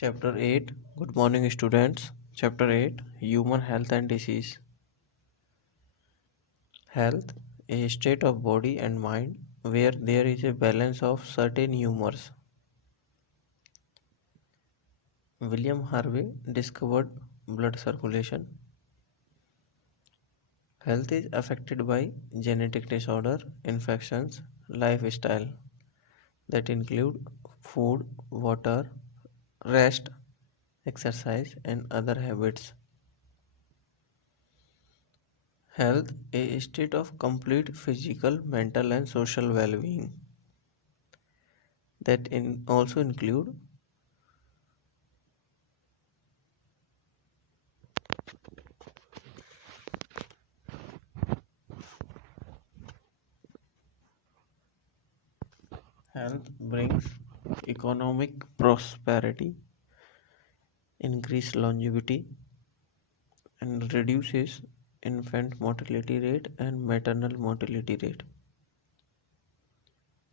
Chapter 8. Good morning, students. Chapter 8. Human Health and Disease. Health, a state of body and mind where there is a balance of certain humors. William Harvey discovered blood circulation. Health is affected by genetic disorder, infections, lifestyle that include food, water, rest, exercise, and other habits. Health, a state of complete physical, mental, and social well being that also include health brings economic prosperity, increased longevity, and reduces infant mortality rate and maternal mortality rate.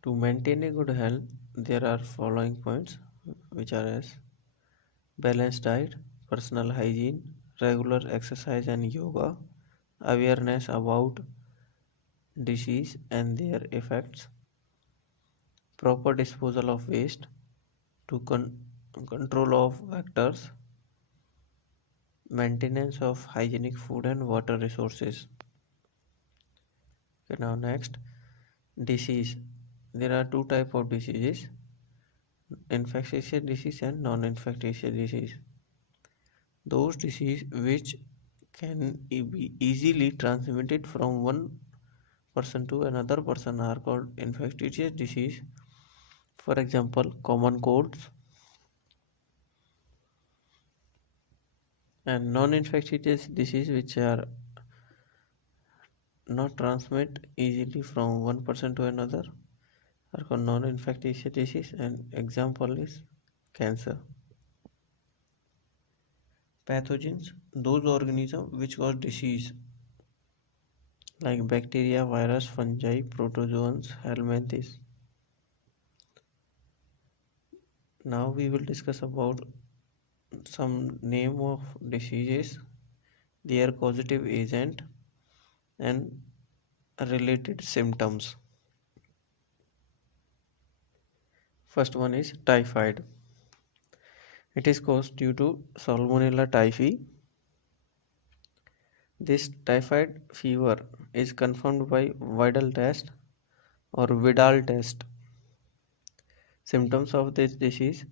To maintain a good health, there are following points which are as balanced diet, personal hygiene, regular exercise and yoga, awareness about disease and their effects, proper disposal of waste, to control of vectors, maintenance of hygienic food and water resources. Okay, now next, disease. There are two types of diseases: infectious disease and non-infectious disease. Those disease which can be easily transmitted from one person to another person are called infectious disease. For example, common colds. And non-infectious disease which are not transmit easily from one person to another are called non-infectious disease, and example is cancer. Pathogens, those organisms which cause disease like bacteria, virus, fungi, protozoans, helminthes. Now we will discuss about some name of diseases, their causative agent and related symptoms. First one is typhoid. It is caused due to Salmonella typhi. This typhoid fever is confirmed by Vidal test or Vidal test. Symptoms of this disease: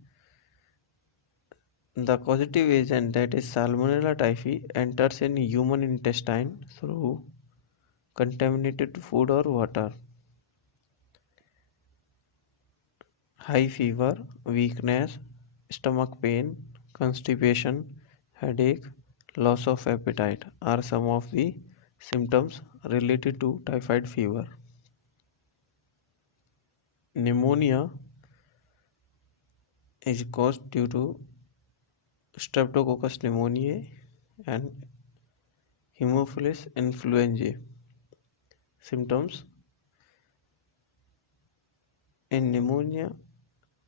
the causative agent, that is Salmonella typhi, enters in human intestine through contaminated food or water. High fever, weakness, stomach pain, constipation, headache, loss of appetite are some of the symptoms related to typhoid fever. Pneumonia is caused due to Streptococcus pneumoniae and Haemophilus influenzae. Symptoms: in pneumonia,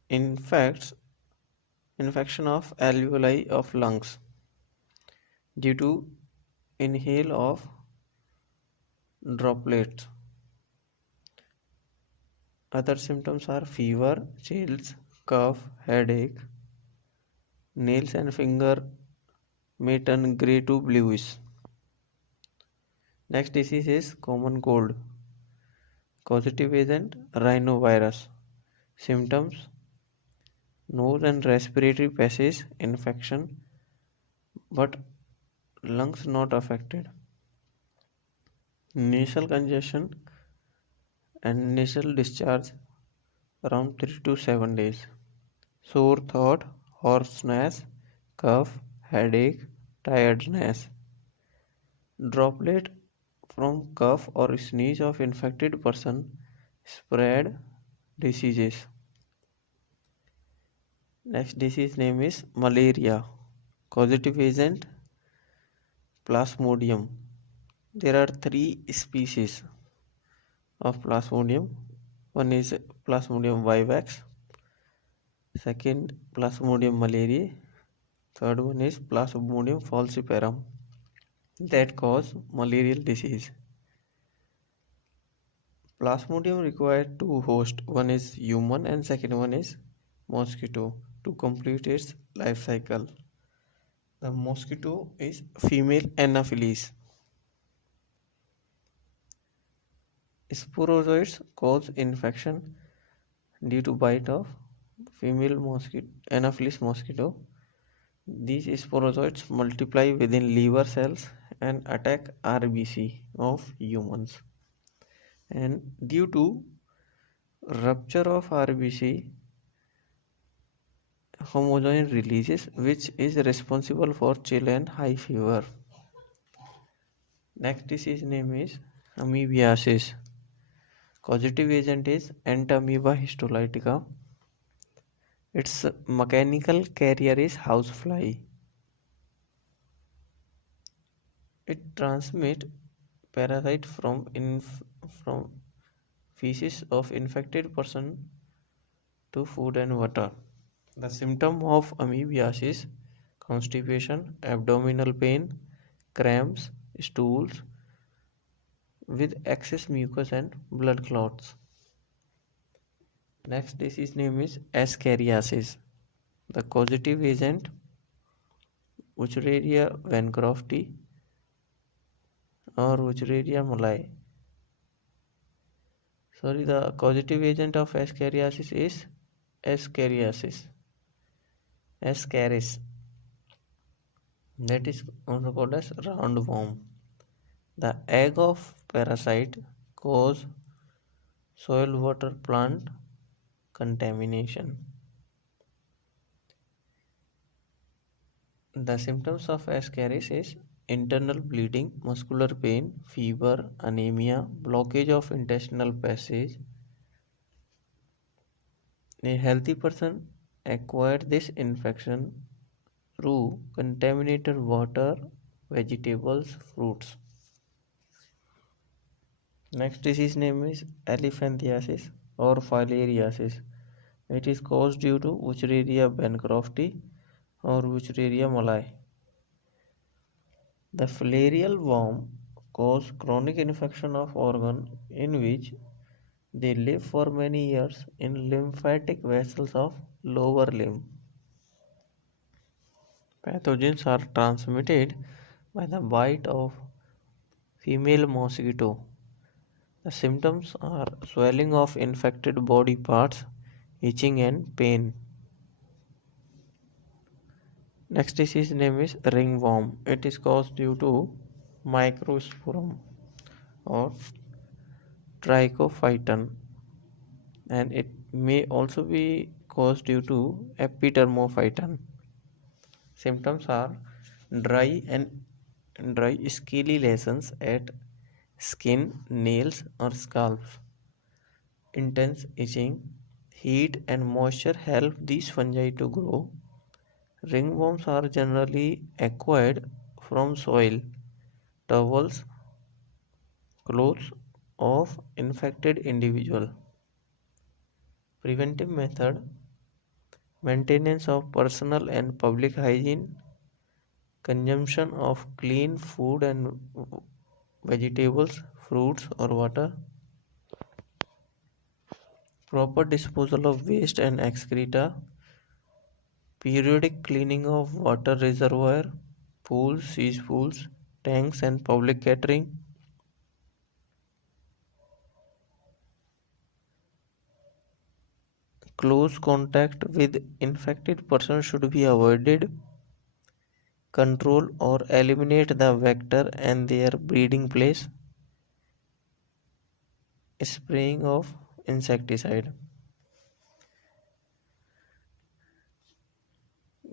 infection of alveoli of lungs due to inhale of droplets. Other symptoms are fever, chills, cough, headache. Nails and finger may turn grey to bluish. Next disease is common cold. Causative agent rhinovirus. Symptoms: nose and respiratory passage infection but lungs not affected. Nasal congestion and nasal discharge around 3 to 7 days. Sore throat, hoarseness, cough, headache, tiredness. Droplet from cough or sneeze of infected person spread diseases. Next disease name is malaria. Causative agent Plasmodium. There are three species of Plasmodium. One is Plasmodium vivax, Second, Plasmodium malariae. Third one is Plasmodium falciparum that cause malarial disease. Plasmodium require two hosts, one is human and second one is mosquito to complete its life cycle. The mosquito is female Anopheles. Sporozoites cause infection due to bite of female mosquito, Anopheles mosquito. These sporozoites multiply within liver cells and attack RBC of humans. And due to rupture of RBC, homogen releases which is responsible for chill and high fever. Next disease name is amoebiasis. Causative agent is Entamoeba histolytica. Its mechanical carrier is housefly. It transmits parasite from feces of infected person to food and water. The symptom of amoebiasis: constipation, abdominal pain, cramps, stools with excess mucus and blood clots. Next disease name is Ascariasis. The causative agent Wuchereria bancrofti or Wuchereria molai. Sorry, the causative agent of Ascariasis is Ascariasis. Ascaris. That is also called as roundworm. The egg of parasite cause soil water plant contamination. The symptoms of Ascaris is internal bleeding, muscular pain, fever, anemia, blockage of intestinal passage. A healthy person acquired this infection through contaminated water, vegetables, fruits. Next disease name is elephantiasis or filariasis. It is caused due to Wuchereria bancrofti or Wuchereria molai. The filarial worm cause chronic infection of organ in which they live for many years in lymphatic vessels of lower limb. Pathogens are transmitted by the bite of female mosquito. The symptoms are swelling of infected body parts, itching and pain. Next disease name is ringworm. It is caused due to microsporum or trichophyton, and it may also be caused due to epidermophyton. Symptoms are dry and dry scaly lesions at skin, nails, or scalps. Intense itching, heat, and moisture help these fungi to grow. Ringworms are generally acquired from soil, towels, clothes of infected individual. Preventive method: maintenance of personal and public hygiene, consumption of clean food and vegetables, fruits or water, proper disposal of waste and excreta, periodic cleaning of water reservoir, pools, cesspools, tanks and public catering. Close contact with infected person should be avoided. Control or eliminate the vector and their breeding place. Spraying of insecticide.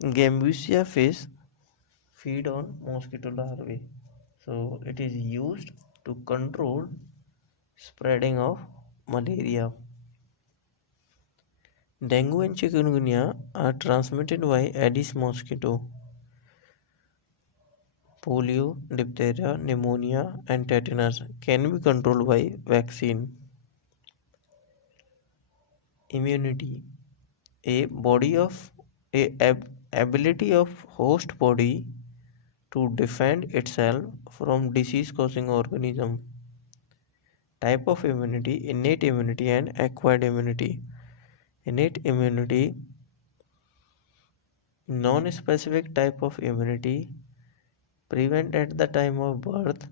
Gambusia fish feed on mosquito larvae, so it is used to control spreading of malaria. Dengue and chikungunya are transmitted by Aedes mosquito. Polio, diphtheria, pneumonia, and tetanus can be controlled by vaccine. Immunity. a body of ability of host body to defend itself from disease causing organism. Type of immunity: innate immunity and acquired immunity. Innate immunity, non-specific type of immunity, prevent at the time of birth.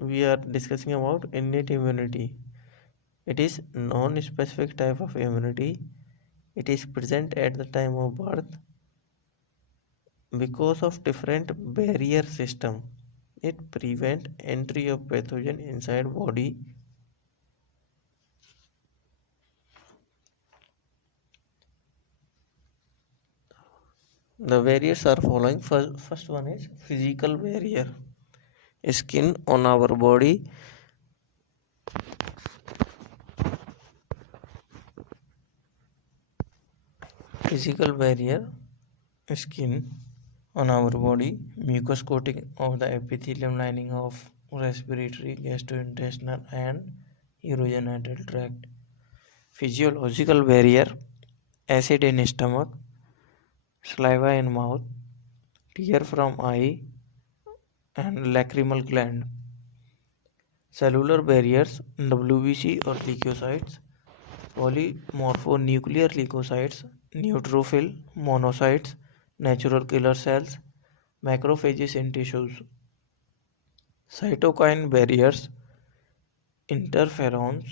We are discussing about innate immunity. It is non-specific type of immunity. It is present at the time of birth because of different barrier system. It prevent entry of pathogen inside body. The barriers are following. First one is physical barrier. Skin on our body. Physical barrier, skin on our body, mucous coating of the epithelium lining of respiratory, gastrointestinal and urogenital tract. Physiological barrier, acid in stomach, saliva in mouth, tear from eye and lacrimal gland. Cellular barriers, WBC or leukocytes, polymorphonuclear leukocytes, neutrophil monocytes, natural killer cells, macrophages in tissues. Cytokine barriers, interferons,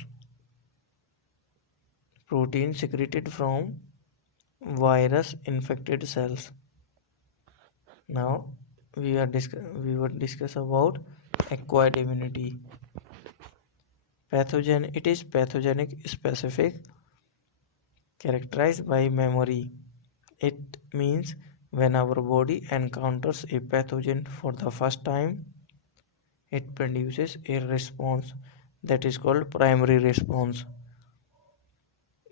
proteins secreted from virus infected cells. Now we will discuss about acquired immunity. Pathogen, it is pathogenic specific, characterized by memory. It means when our body encounters a pathogen for the first time, it produces a response that is called primary response.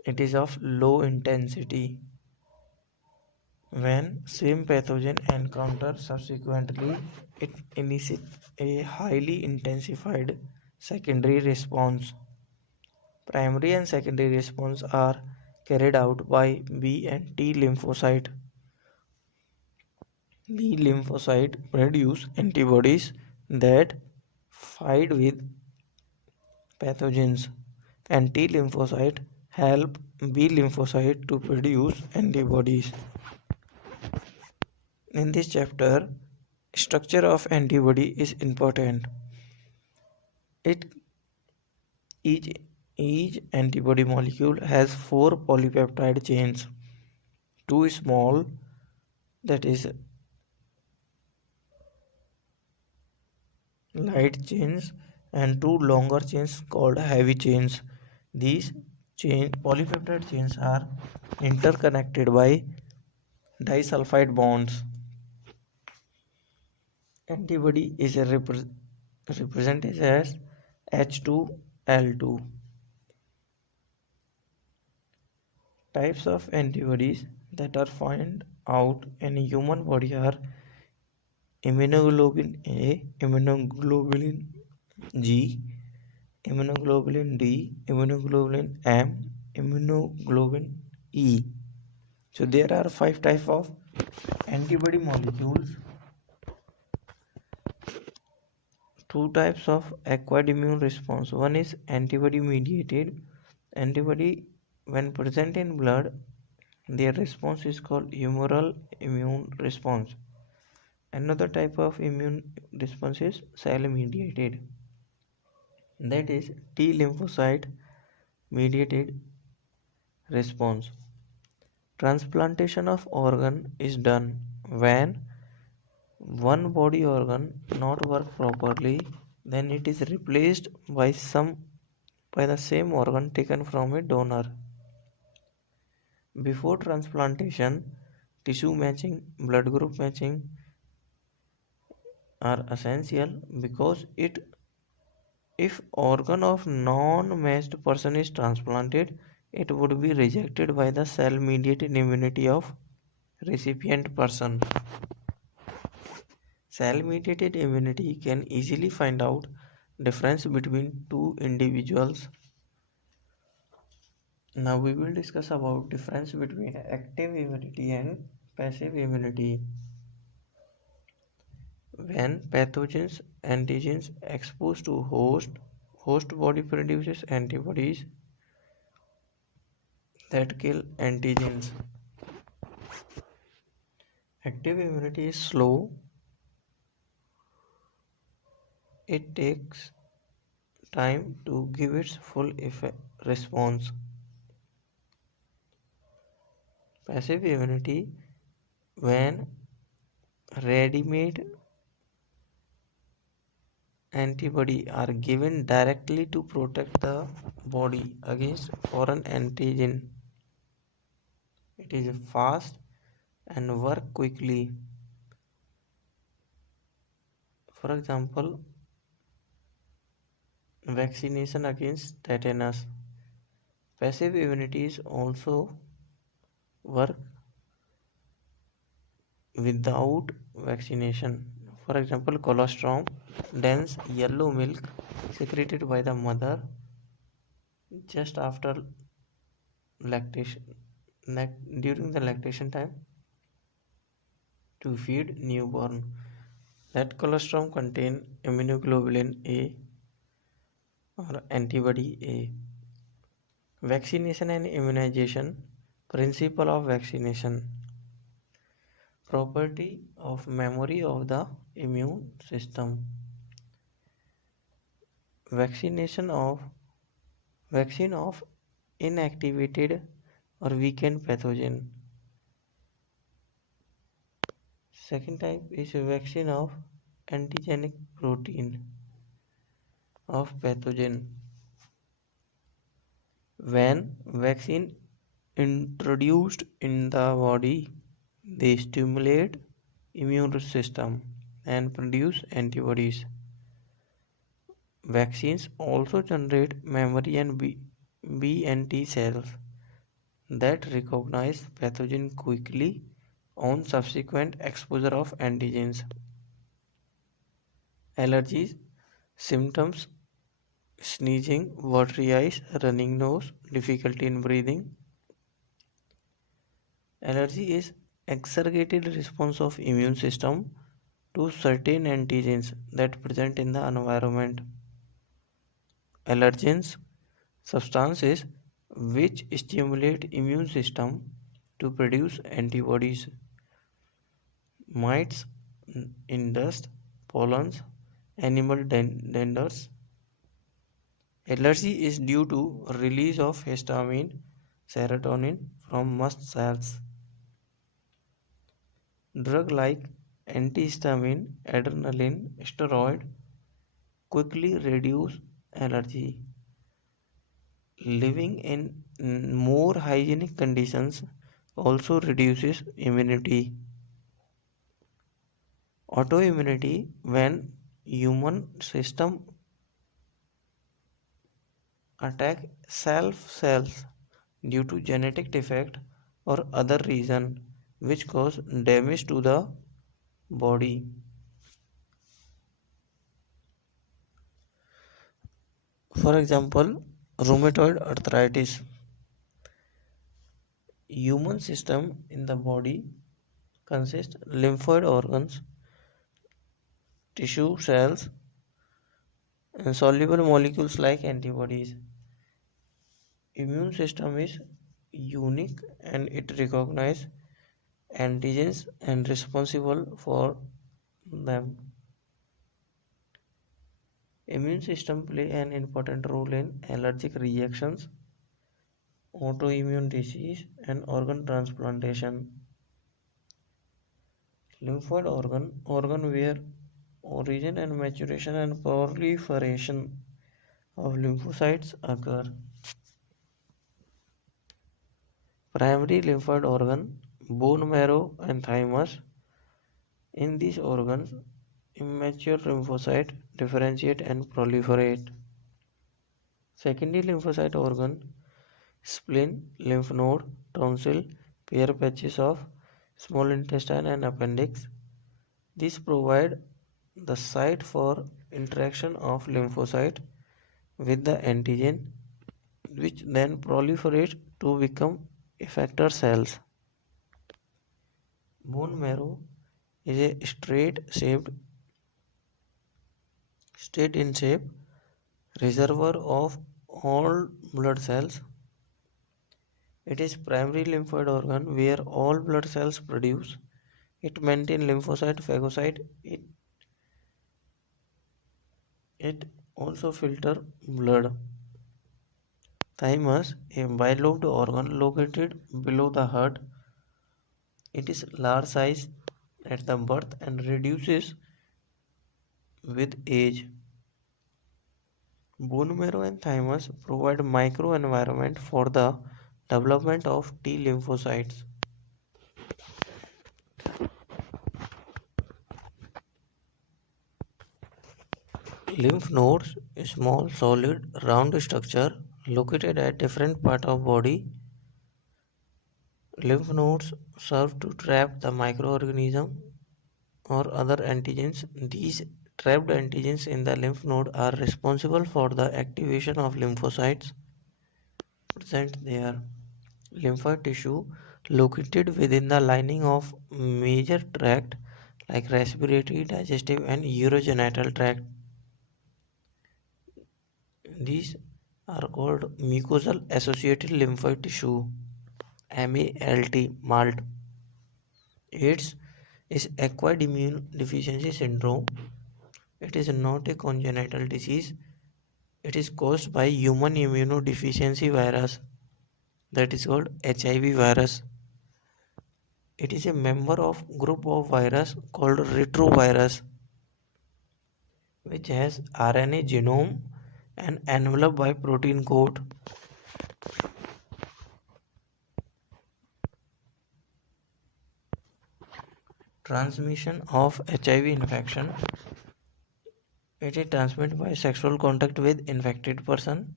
It is of low intensity. When same pathogen encounter subsequently, it initiates a highly intensified secondary response. Primary and secondary response are carried out by B and T lymphocyte. B lymphocyte produce antibodies that fight with pathogens, and T lymphocyte help B lymphocyte to produce antibodies. In this chapter, structure of antibody is important. It each antibody molecule has 4 polypeptide chains, 2 small, that is light chains, and 2 longer chains called heavy chains. These polypeptide chains are interconnected by disulfide bonds. Antibody is represented as H2L2. Types of antibodies that are found out in human body are immunoglobulin A, immunoglobulin G, immunoglobulin D, immunoglobulin M, immunoglobulin E. So there are 5 types of antibody molecules. 2 types of acquired immune response. One is antibody mediated. Antibody, when present in blood, their response is called humoral immune response. Another type of immune response is cell mediated. That is T lymphocyte mediated response. Transplantation of organ is done when one body organ not work properly, then it is replaced by the same organ taken from a donor. Before transplantation, tissue matching, blood group matching are essential because if organ of non-matched person is transplanted, it would be rejected by the cell-mediated immunity of recipient person. Cell-mediated immunity can easily find out difference between two individuals Now we will discuss about difference between active immunity and passive immunity. When pathogens antigens exposed to host body produces antibodies that kill antigens. Active immunity is slow. It takes time to give its full response. Passive immunity, when ready-made antibody are given directly to protect the body against foreign antigen. It is fast and work quickly. For example, vaccination against tetanus. Passive immunities also work without vaccination. For example, colostrum, dense yellow milk secreted by the mother just after lactation, during the lactation time to feed newborn. That colostrum contain immunoglobulin A or antibody A. Vaccination and immunization. Principle of vaccination. Property of memory of the immune system. Vaccination of vaccine of inactivated or weakened pathogen. Second type is a vaccine of antigenic protein of pathogen. When vaccine introduced in the body, they stimulate immune system and produce antibodies. Vaccines also generate memory and B and T cells that recognize pathogen quickly on subsequent exposure of antigens. Allergies, symptoms: sneezing, watery eyes, running nose, difficulty in breathing. Allergy is exaggerated response of immune system to certain antigens that present in the environment. Allergens, substances which stimulate immune system to produce antibodies. Mites in dust, pollens, animal danders. Allergy is due to release of histamine, serotonin from mast cells. Drug like antihistamine, adrenaline, steroid quickly reduce allergy. Living in more hygienic conditions also reduces immunity. Autoimmunity, when human system attack self cells due to genetic defect or other reason which cause damage to the body. For example, rheumatoid arthritis. Human system in the body consists lymphoid organs, tissue cells, and soluble molecules like antibodies. Immune system is unique and it recognizes antigens and responsible for them. Immune system play an important role in allergic reactions, autoimmune disease, and organ transplantation. Lymphoid organ where origin and maturation and proliferation of lymphocytes occur. Primary lymphoid organ, bone marrow and thymus. In these organs, immature lymphocytes differentiate and proliferate. Secondary lymphocyte organ, spleen, lymph node, tonsil, pair patches of small intestine and appendix. These provide the site for interaction of lymphocyte with the antigen which then proliferate to become effector cells. Bone marrow is a straight in shape reservoir of all blood cells. It is primary lymphoid organ where all blood cells produce. It maintains lymphocyte, phagocyte. It also filter blood. Thymus, a bilobed organ located below the heart. It is large size at the birth and reduces with age. Bone marrow and thymus provide microenvironment for the development of T lymphocytes. Lymph nodes, a small, solid, round structure located at different part of body. Lymph nodes serve to trap the microorganism or other antigens. These trapped antigens in the lymph node are responsible for the activation of lymphocytes present there. Lymphoid tissue located within the lining of major tract like respiratory, digestive and urogenital tract. These are called mucosal associated lymphoid tissue, MALT. AIDS is acquired immune deficiency syndrome. It is not a congenital disease. It is caused by human immunodeficiency virus, that is called HIV virus. It is a member of group of virus called retrovirus, which has RNA genome and enveloped by protein coat. Transmission of HIV infection. It is transmitted by sexual contact with infected person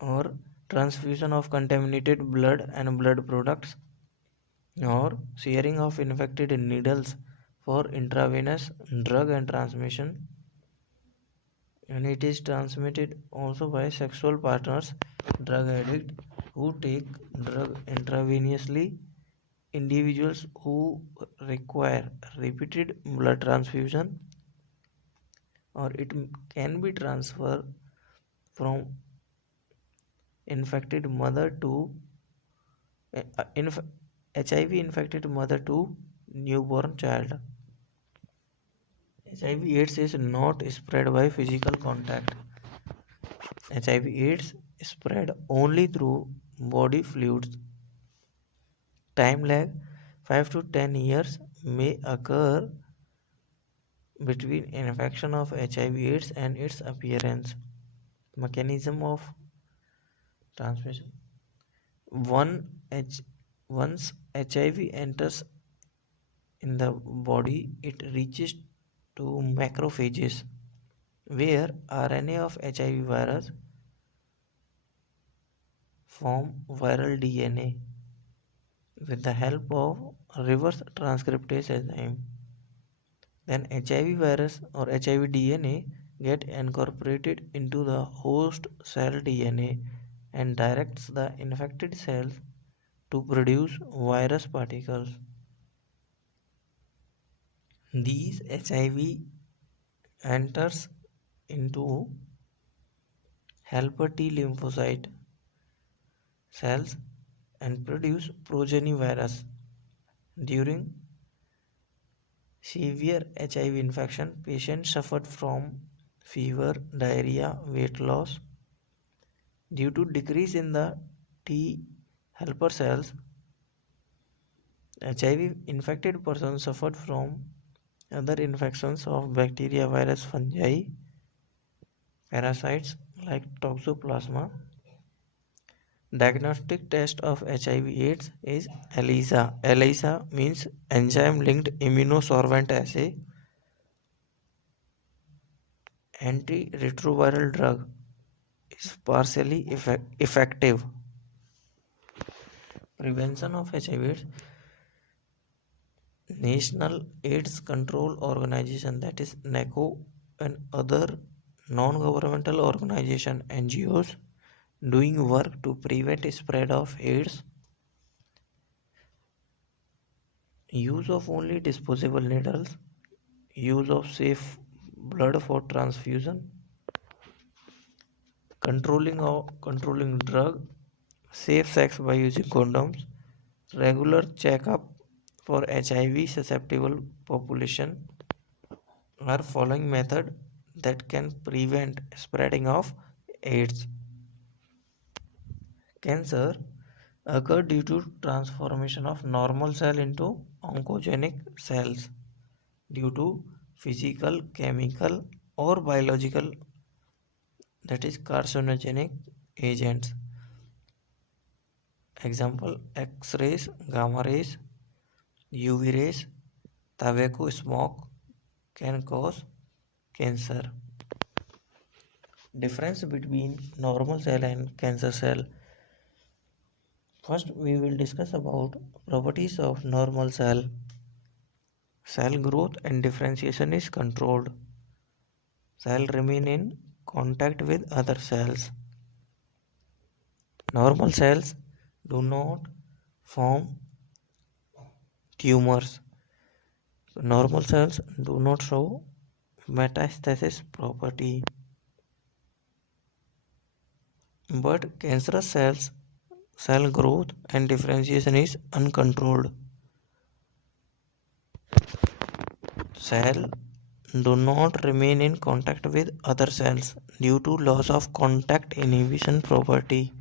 or transfusion of contaminated blood and blood products or sharing of infected needles for intravenous drug and transmission, and it is transmitted also by sexual partners, drug addict who take drug intravenously, individuals who require repeated blood transfusion, or it can be transferred from infected mother to HIV infected mother to newborn child. HIV/AIDS is not spread by physical contact. HIV/AIDS is spread only through body fluids. Time lag 5 to 10 years may occur between infection of HIV/AIDS and its appearance. Mechanism of transmission. One H, Once HIV enters in the body, it reaches to macrophages where RNA of HIV virus form viral DNA with the help of reverse transcriptase enzyme. Then HIV virus or HIV DNA get incorporated into the host cell DNA and directs the infected cells to produce virus particles. These HIV enters into helper T lymphocyte cells and produce progeny virus. During severe HIV infection, patients suffered from fever, diarrhea, weight loss due to decrease in the T helper cells. HIV infected persons suffered from other infections of bacteria, virus, fungi, parasites like toxoplasma. Diagnostic test of HIV/AIDS is ELISA. ELISA means enzyme-linked immunosorbent assay. Antiretroviral drug is partially effective. Prevention of HIV/AIDS. National AIDS Control Organization, that is NACO, and other non-governmental organization NGOs doing work to prevent spread of AIDS, use of only disposable needles, use of safe blood for transfusion, controlling drug, safe sex by using condoms, regular checkup for HIV susceptible population are following method that can prevent spreading of AIDS. Cancer occur due to transformation of normal cell into oncogenic cells due to physical, chemical or biological, that is carcinogenic agents. Example: X-rays, gamma rays, UV rays, tobacco smoke can cause cancer. Difference between normal cell and cancer cell. First, we will discuss about properties of normal cell. Cell growth and differentiation is controlled. Cell remain in contact with other cells. Normal cells do not form tumors. So normal cells do not show metastasis property. But cancerous cells, cell growth and differentiation is uncontrolled. Cell do not remain in contact with other cells due to loss of contact inhibition property.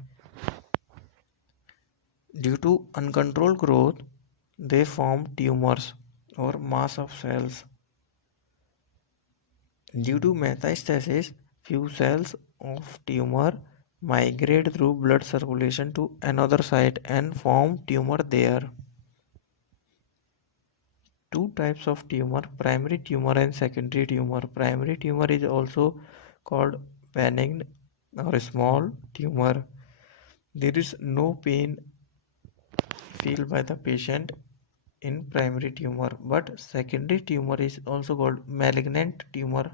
Due to uncontrolled growth, they form tumors or mass of cells. Due to metastasis, few cells of tumor migrate through blood circulation to another site and form tumor there. Two types of tumor: primary tumor and secondary tumor. Primary tumor is also called benign or small tumor. There is no pain felt by the patient in primary tumor, but secondary tumor is also called malignant tumor.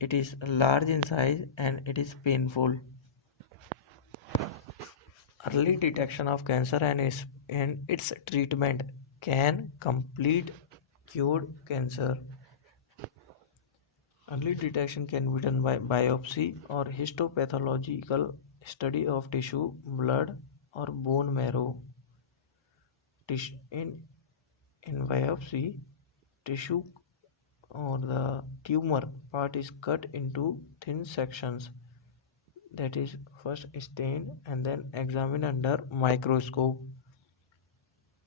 It is large in size and it is painful. Early detection of cancer and its treatment can complete cure cancer. Early detection can be done by biopsy or histopathological study of tissue, blood, or bone marrow. In, in biopsy, tissue or the tumor part is cut into thin sections, that is first stained and then examined under microscope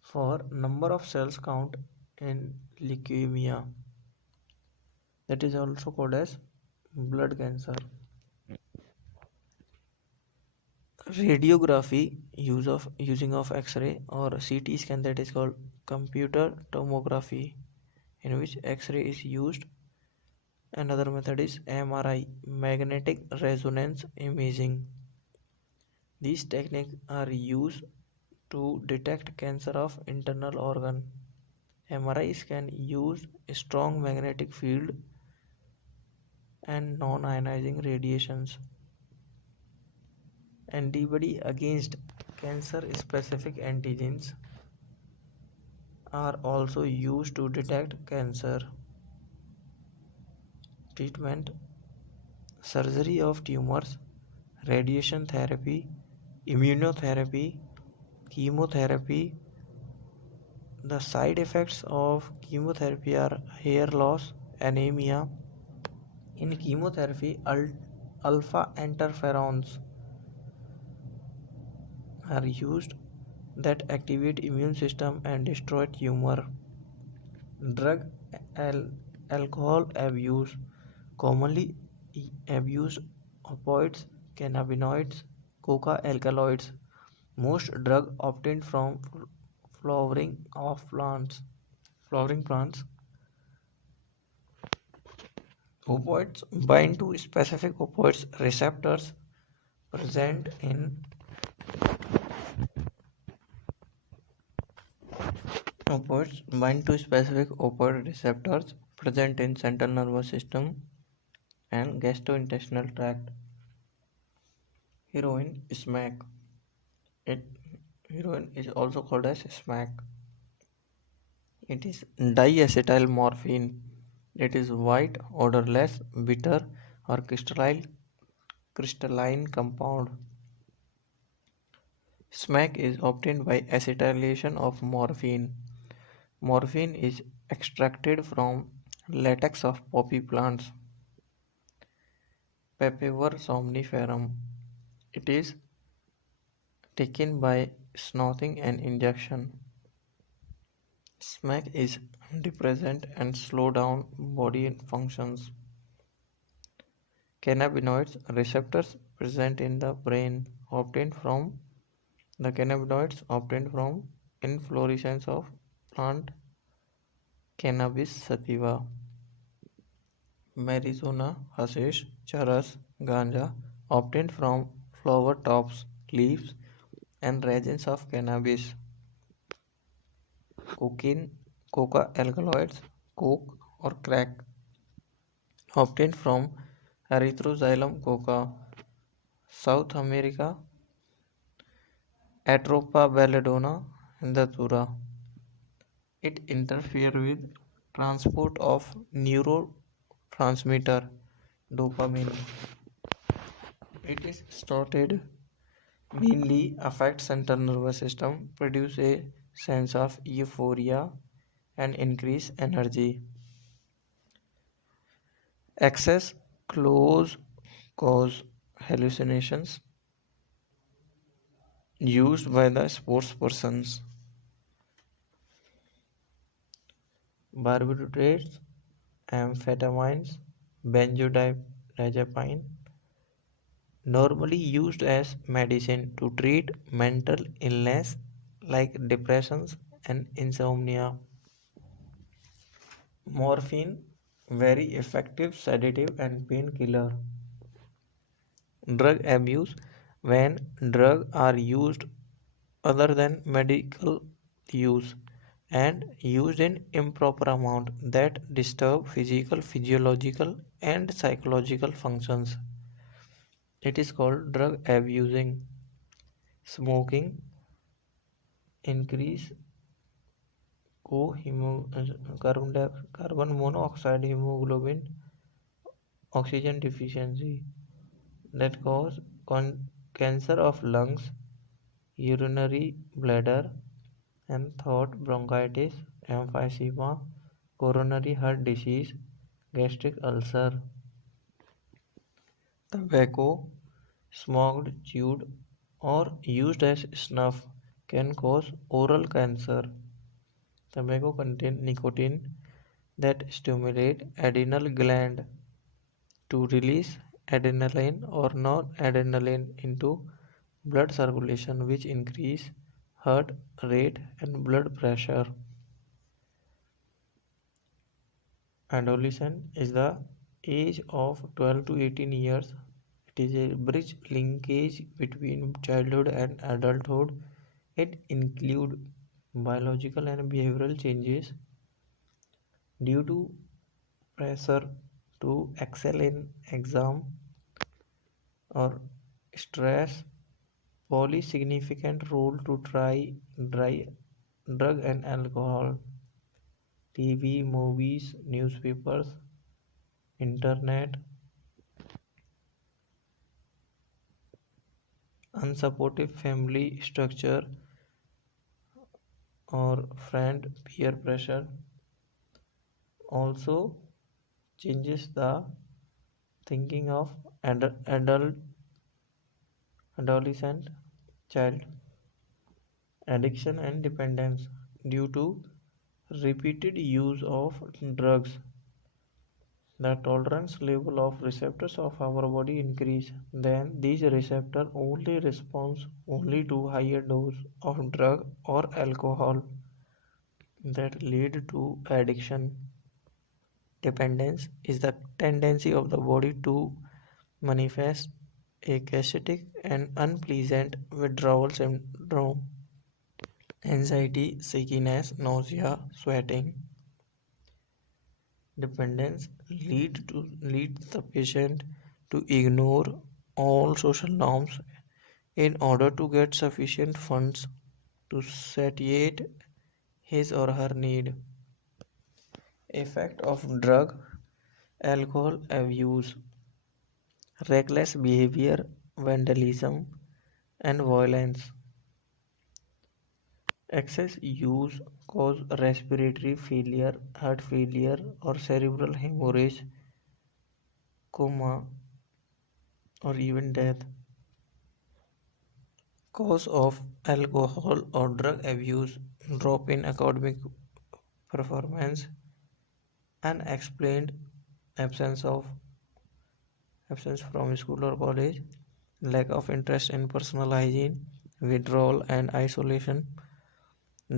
for number of cells count in leukemia, that is also called as blood cancer. Radiography, using of X-ray or CT scan, that is called computer tomography, in which X-ray is used. Another method is MRI, magnetic resonance imaging. These techniques are used to detect cancer of internal organ. MRI scan use strong magnetic field and non-ionizing radiations. Antibody against cancer specific antigens are also used to detect cancer. Treatment: surgery of tumors, radiation therapy, immunotherapy, chemotherapy. The side effects of chemotherapy are hair loss, anemia. In chemotherapy, alpha interferons are used that activate immune system and destroy tumor. Drug alcohol abuse. Commonly abused opioids, cannabinoids, coca alkaloids. Most drug obtained from flowering of plants. Flowering plants. Opioids bind to specific opioid receptors present in central nervous system and gastrointestinal tract. Heroin smack. It Heroin is also called as smack. It is diacetyl morphine. It is white, odorless, bitter, or crystalline compound. Smack is obtained by acetylation of morphine. Morphine is extracted from latex of poppy plants, Papaver somniferum. It is taken by snorting and injection. Smack is depressant and slow down body functions. Cannabinoids receptors present in the brain obtained from the cannabinoids obtained from inflorescence of plant cannabis sativa. Marijuana, hashish, charas, ganja obtained from flower tops, leaves, and resins of cannabis. Cocaine, coca alkaloids, coke, or crack obtained from Erythroxylum coca. South America, Atropa belladonna, datura. It interferes with transport of neurotransmitter dopamine. It is started mainly affects central nervous system, produce a sense of euphoria and increase energy. Excess close cause hallucinations used by the sports persons. Barbiturates, amphetamines, benzodiazepine, normally used as medicine to treat mental illness like depressions and insomnia. Morphine, very effective sedative and painkiller. Drug abuse, when drugs are used other than medical use and used in improper amount that disturb physical, physiological and psychological functions. It is called drug abusing. Smoking increase carbon monoxide hemoglobin oxygen deficiency that cause cancer of lungs, urinary bladder, and throat bronchitis, emphysema, coronary heart disease, gastric ulcer. Tobacco, smoked, chewed, or used as snuff, can cause oral cancer. Tobacco contains nicotine that stimulate adrenal gland to release adrenaline or noradrenaline into blood circulation, which increase heart rate and blood pressure. Adolescence is the age of 12 to 18 years. It is a bridge linkage between childhood and adulthood. It includes biological and behavioral changes due to pressure to excel in exam or stress, play significant role to try dry drug and alcohol, TV, movies, newspapers, internet, unsupportive family structure or friend peer pressure also changes the thinking of adolescent child. Addiction and dependence due to repeated use of drugs, the tolerance level of receptors of our body increase. Then these receptors only responds only to higher dose of drug or alcohol that lead to addiction. Dependence is the tendency of the body to manifest a chaotic and unpleasant withdrawal syndrome, anxiety, shakiness, nausea, sweating. Dependence leads the patient to ignore all social norms in order to get sufficient funds to satiate his or her need. Effect of drug alcohol abuse, reckless behavior, vandalism, and violence. Excess use cause respiratory failure, heart failure, or cerebral hemorrhage, coma, or even death. Cause of alcohol or drug abuse, drop in academic performance, unexplained absence of absence from school or college, lack of interest in personal hygiene, withdrawal and isolation,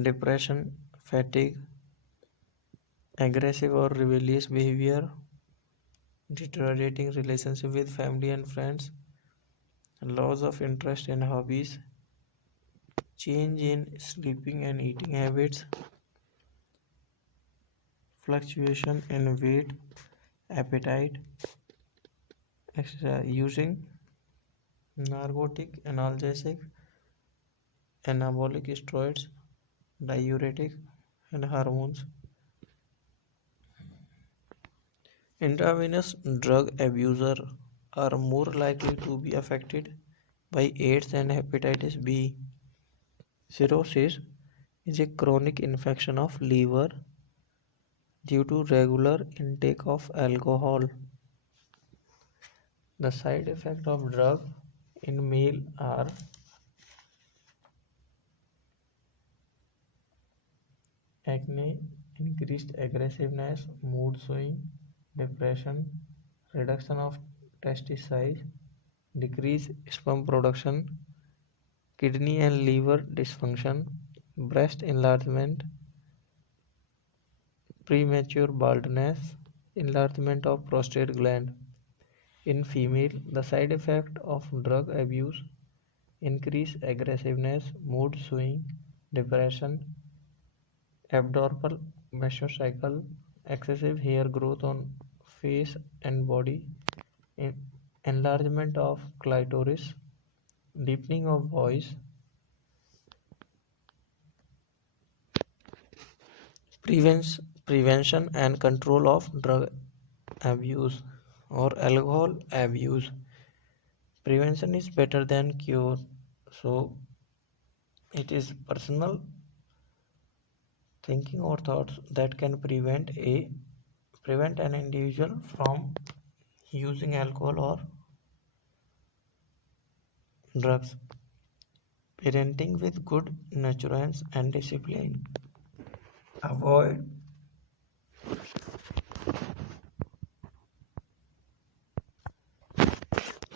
depression, fatigue, aggressive or rebellious behavior, deteriorating relationship with family and friends, loss of interest in hobbies, change in sleeping and eating habits, fluctuation in weight, appetite, using narcotic, analgesic, anabolic steroids, diuretic, and hormones. Intravenous drug abusers are more likely to be affected by AIDS and hepatitis B. Cirrhosis is a chronic infection of liver due to regular intake of alcohol. The side effects of drug in male are acne, increased aggressiveness, mood swing, depression, reduction of testis size, decreased sperm production, kidney and liver dysfunction, breast enlargement, premature baldness, enlargement of prostate gland. In female, the side effect of drug abuse increase aggressiveness, mood swing, depression, abnormal menstrual cycle, excessive hair growth on face and body, enlargement of clitoris, deepening of voice, prevention and control of drug abuse or alcohol abuse. Prevention is better than cure, so it is personal thinking or thoughts that can prevent an individual from using alcohol or drugs. Parenting with good nurturance and discipline. Avoid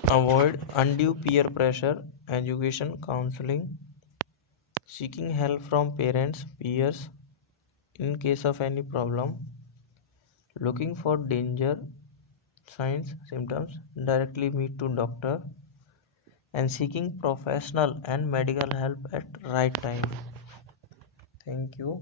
avoid undue peer pressure, education, counseling, seeking help from parents, peers in case of any problem, looking for danger signs, symptoms, directly meet to doctor and seeking professional and medical help at right time. Thank you.